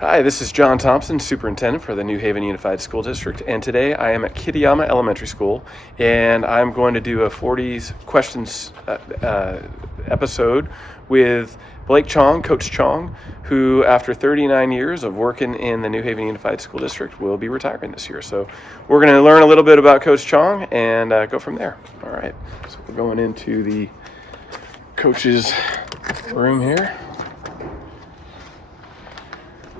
Hi, this is John Thompson, Superintendent for the New Haven Unified School District, and today I am at Kitayama Elementary School, and I'm going to do a 40s questions episode with Blake Chong, Coach Chong, who after 39 years of working in the New Haven Unified School District will be retiring this year. So we're going to learn a little bit about Coach Chong and go from there. All right, so we're going into the coach's room here.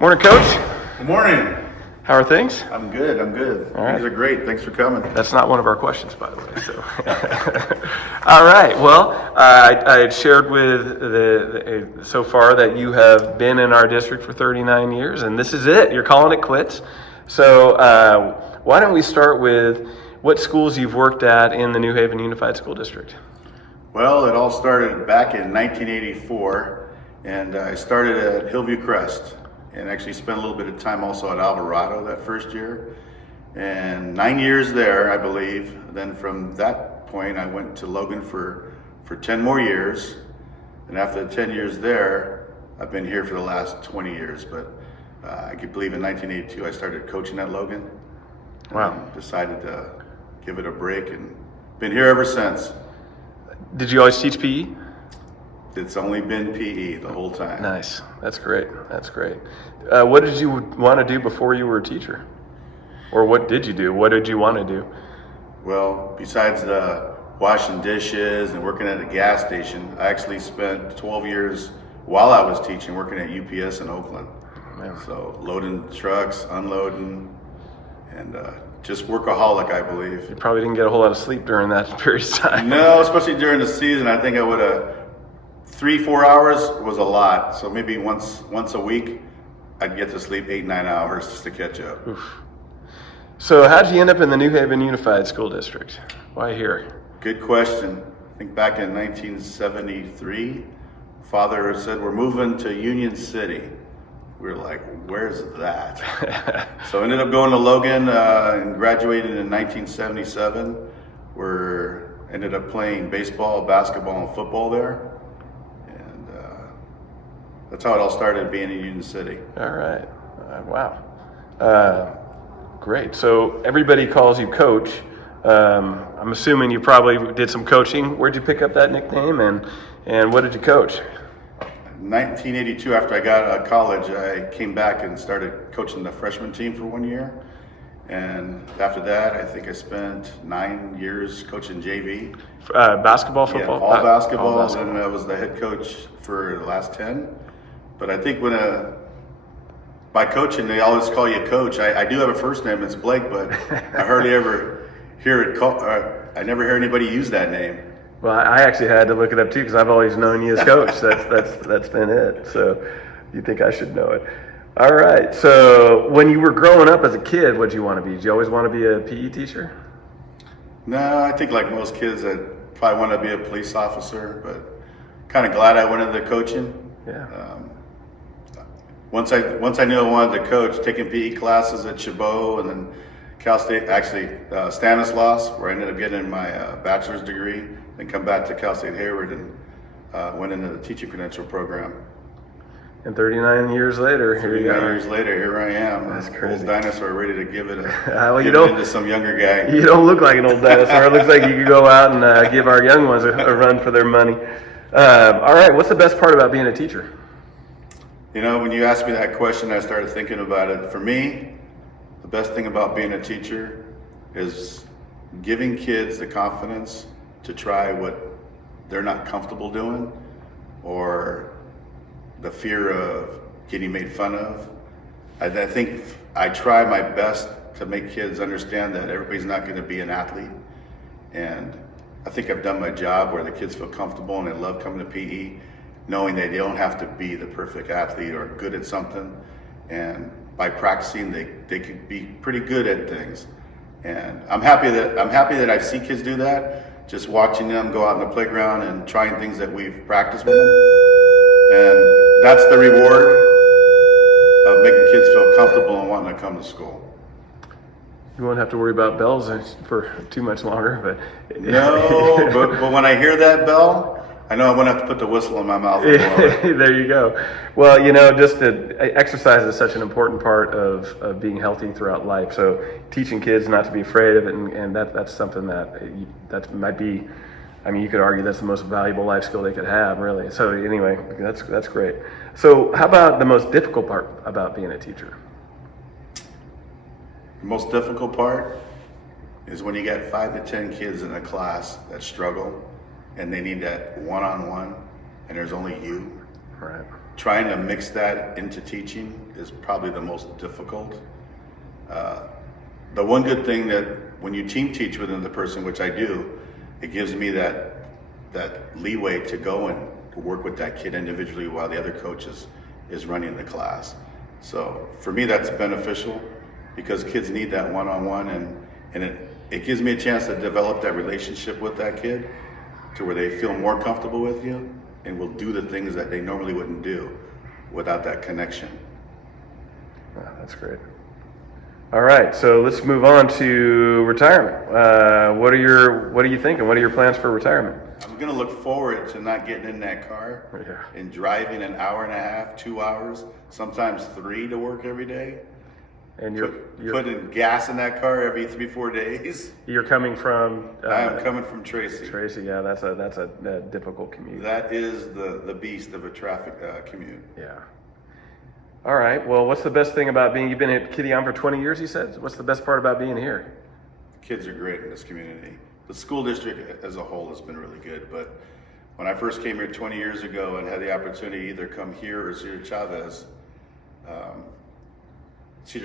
Morning, Coach. Good morning. How are things? I'm good. All right. Things are great. Thanks for coming. That's not one of our questions, by the way. So, all right. Well, I had shared with so far that you have been in our district for 39 years, and this is it. You're calling it quits. So, why don't we start with what schools you've worked at in the New Haven Unified School District? Well, it all started back in 1984, and I started at Hillview Crest, and actually spent a little bit of time also at Alvarado that first year, and 9 years there, I believe. Then from that point, I went to Logan for 10 more years, and after the 10 years there, I've been here for the last 20 years. But I could believe in 1982, I started coaching at Logan. Wow. And decided to give it a break, and been here ever since. Did you always teach PE? It's only been PE the whole time. Nice. That's great. That's great. What did you want to do before you were a teacher? Or what did you do? What did you want to do? Well, besides washing dishes and working at a gas station, I actually spent 12 years while I was teaching working at UPS in Oakland. Man. So loading trucks, unloading, and just workaholic, I believe. You probably didn't get a whole lot of sleep during that period of time. No, especially during the season. I think I would have 3-4 hours was a lot. So maybe once a week, I'd get to sleep 8-9 hours just to catch up. Oof. So how did you end up in the New Haven Unified School District? Why here? Good question. I think back in 1973, Father said, we're moving to Union City. We were like, where's that? So I ended up going to Logan and graduated in 1977. Ended up playing baseball, basketball, and football there. And that's how it all started, being in Union City. All right. Wow. Great. So everybody calls you Coach. I'm assuming you probably did some coaching. Where'd you pick up that nickname, and what did you coach? In 1982, after I got out of college, I came back and started coaching the freshman team for 1 year. And after that, I think I spent 9 years coaching JV. Basketball, football? Yeah, all basketball. And I was the head coach for the last 10. But I think by coaching, they always call you Coach. I do have a first name, it's Blake, but I hardly ever hear it called. I never hear anybody use that name. Well, I actually had to look it up too because I've always known you as Coach. That's been it. So you think I should know it. All right. So when you were growing up as a kid, what did you want to be? Did you always want to be a PE teacher? No, I think like most kids, I probably want to be a police officer, but kind of glad I went into coaching. Yeah. Once I knew I wanted to coach, taking PE classes at Chabot and then Cal State, actually Stanislaus, where I ended up getting my bachelor's degree, then come back to Cal State Hayward and went into the teaching credential program. And 39 years later, here you are. 39 years later, here I am. That's crazy. Old dinosaur, ready to give it well, to some younger guy. You don't look like an old dinosaur. It looks like you could go out and give our young ones a run for their money. All right, what's the best part about being a teacher? You know, when you asked me that question, I started thinking about it. For me, the best thing about being a teacher is giving kids the confidence to try what they're not comfortable doing, or the fear of getting made fun of. I think I try my best to make kids understand that everybody's not going to be an athlete. And I think I've done my job where the kids feel comfortable and they love coming to PE, knowing that they don't have to be the perfect athlete or good at something. And by practicing, they could be pretty good at things. And I'm happy that I see kids do that, just watching them go out in the playground and trying things that we've practiced with them. And that's the reward of making kids feel comfortable and wanting to come to school. You won't have to worry about bells for too much longer, but no. but when I hear that bell, I know I wouldn't have to put the whistle in my mouth anymore. There you go. Well, just exercise is such an important part of being healthy throughout life. So teaching kids not to be afraid of it, and that's something that might be, you could argue that's the most valuable life skill they could have, really. So anyway, that's great. So how about the most difficult part about being a teacher? The most difficult part is when you got 5 to 10 kids in a class that struggle and they need that one-on-one and there's only you. Right. Trying to mix that into teaching is probably the most difficult. The one good thing that when you team teach with another person, which I do, it gives me that leeway to go and work with that kid individually while the other coach is running the class. So for me, that's beneficial because kids need that one-on-one, and it gives me a chance to develop that relationship with that kid to where they feel more comfortable with you and will do the things that they normally wouldn't do without that connection. Wow, that's great. All right, so let's move on to retirement. What are you thinking? What are your plans for retirement? I'm gonna look forward to not getting in that car and driving an hour and a half, 2 hours, sometimes 3 to work every day. And you're putting gas in that car every 3-4 days. You're coming from? I'm coming from Tracy. Tracy, yeah, that's a difficult commute. That is the beast of a traffic commute. Yeah. All right. Well, what's the best thing about you've been at Kitayama for 20 years, you said? What's the best part about being here? Kids are great in this community. The school district as a whole has been really good, but when I first came here 20 years ago and had the opportunity to either come here or Cedar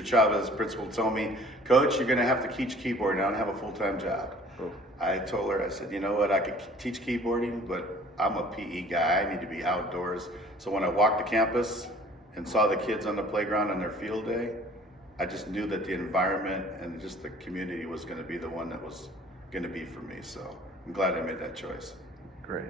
Chavez, principal told me, Coach, you're gonna have to teach keyboarding. I don't have a full-time job. Oh. I told her, I said, you know what, I could teach keyboarding, but I'm a PE guy, I need to be outdoors. So when I walked the campus and saw the kids on the playground on their field day, I just knew that the environment and just the community was gonna be the one that was gonna be for me. So I'm glad I made that choice. Great.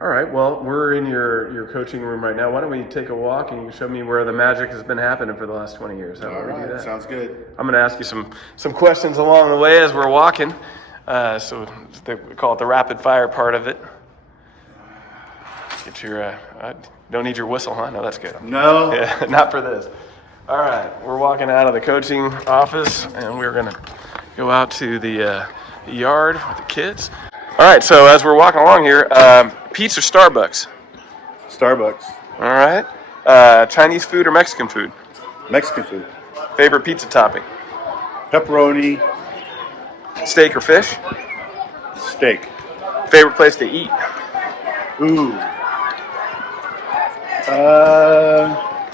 All right, well, we're in your coaching room right now. Why don't we take a walk and you can show me where the magic has been happening for the last 20 years? How All about we do right, that? sounds good. I'm going to ask you some questions along the way as we're walking. So we call it the rapid fire part of it. Get your, don't need your whistle, huh? No, that's good. No. Yeah, not for this. All right, we're walking out of the coaching office and we're going to go out to the yard with the kids. All right, so as we're walking along here, Pete's or Starbucks? Starbucks. All right. Chinese food or Mexican food? Mexican food. Favorite pizza topping? Pepperoni. Steak or fish? Steak. Favorite place to eat? Ooh.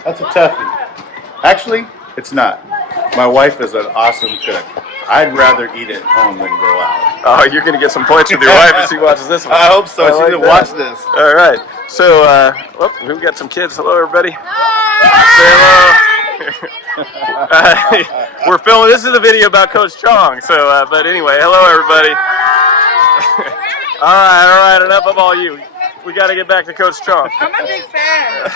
That's a toughie. Actually, it's not. My wife is an awesome cook. I'd rather eat at home than go out. Oh, you're going to get some points with your wife if she watches this one. I hope so. She's going to watch this. All right. So, we've got some kids. Hello, everybody. Say hello. We're filming. This is a video about Coach Chong. So, but anyway, hello, everybody. All right. Enough of all you. We got to get back to Coach Chong. I'm a big fan.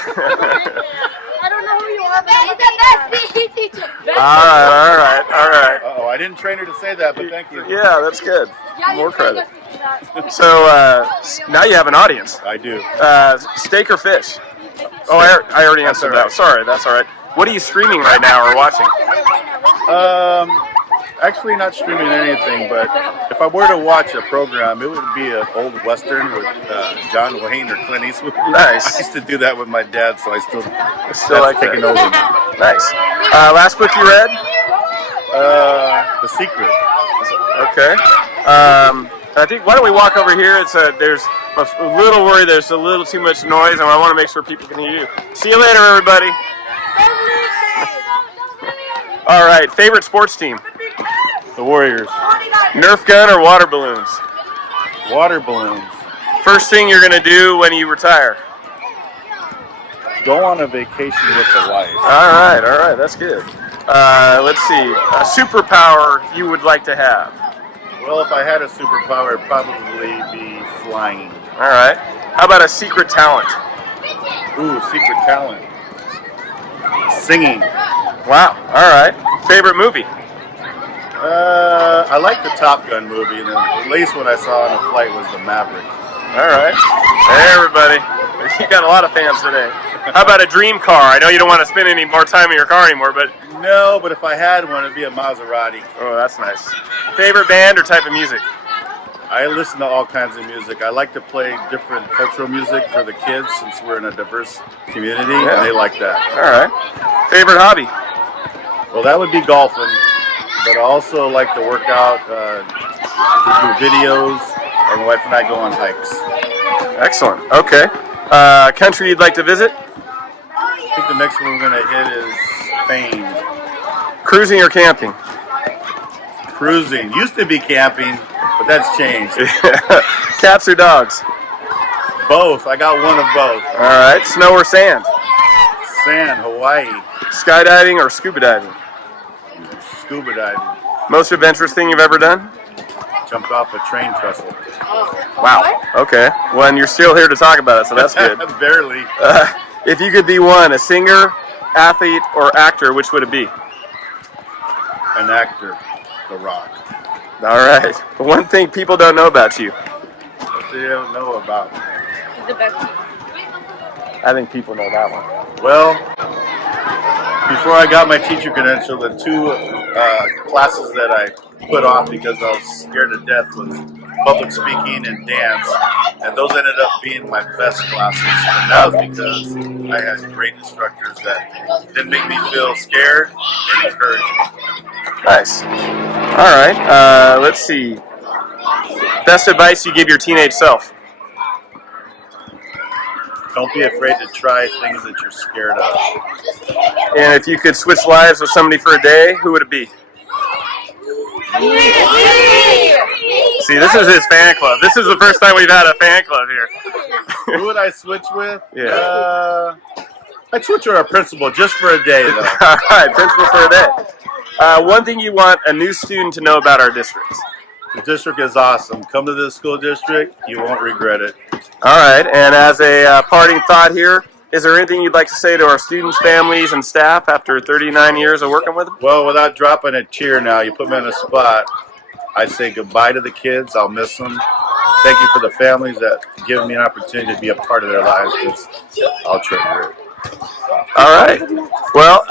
I don't know who you are, but he's the best PE teacher. All right. Uh-oh, I didn't train her to say that, but thank you. Yeah, that's good. Yeah, More credit. that. So now you have an audience. I do. Steak or fish? Oh, I already answered that. Sorry, that's all right. What are you streaming right now or watching? Actually not streaming anything, but if I were to watch a program, it would be an old Western with John Wayne or Clint Eastwood. Nice. I used to do that with my dad, so I still like taking that. over now. Nice. Last book you read? The Secret. Okay. I think, why don't we walk over here? There's a little worry there's a little too much noise, and I want to make sure people can hear you. See you later, everybody. All right, favorite sports team? The Warriors. Nerf gun or water balloons? Water balloons. First thing you're going to do when you retire? Go on a vacation with the wife. All right, that's good. Let's see, a superpower you would like to have? Well, if I had a superpower, it'd probably be flying. All right. How about a secret talent? Ooh, secret talent. Singing. Wow. All right. Favorite movie? I like the Top Gun movie, and the latest one I saw on a flight was the Maverick. All right. Hey, everybody. You got a lot of fans today. How about a dream car? I know you don't want to spend any more time in your car anymore, but... No, but if I had one, it'd be a Maserati. Oh, that's nice. Favorite band or type of music? I listen to all kinds of music. I like to play different cultural music for the kids since we're in a diverse community, and they like that. All right. Favorite hobby? Well, that would be golfing, but I also like to work out, do videos, and my wife and I go on hikes. Excellent. Okay. Country you'd like to visit? I think the next one we're going to hit is Spain. Cruising or camping? Cruising. Used to be camping, but that's changed. Cats or dogs? Both. I got one of both. All right. Snow or sand? Sand, Hawaii. Skydiving or scuba diving? Scuba diving. Most adventurous thing you've ever done? Jumped off a train trestle. Wow. Okay. Well, and you're still here to talk about it, so that's good. Barely. If you could be one, a singer, athlete, or actor, which would it be? An actor. The Rock. All right. One thing people don't know about you. What do you don't know about me? The best. I think people know that one. Well, before I got my teacher credential, the two classes that I put off because I was scared to death was public speaking and dance, and those ended up being my best classes. And that was because I had great instructors that didn't make me feel scared and encouraged me. Nice. All right. Let's see. Best advice you give your teenage self? Don't be afraid to try things that you're scared of. And if you could switch lives with somebody for a day, who would it be? See, this is his fan club. This is the first time we've had a fan club here. Who would I switch with? Yeah. I'd switch with our principal just for a day, though. All right, principal for a day. One thing you want a new student to know about our district? The district is awesome. Come to this school district. You won't regret it. All right, and as a parting thought here, is there anything you'd like to say to our students, families, and staff after 39 years of working with them? Well, without dropping a tear now, you put me on the spot. I say goodbye to the kids. I'll miss them. Thank you for the families that give me an opportunity to be a part of their lives, because I'll treasure it. All right. Well,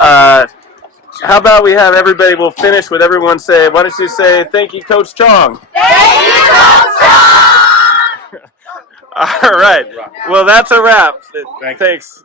how about we have everybody, we'll finish with everyone say, why don't you say, thank you, Coach Chong. Thank you, Coach Chong. All right. Well, that's a wrap. Thank you. Thanks.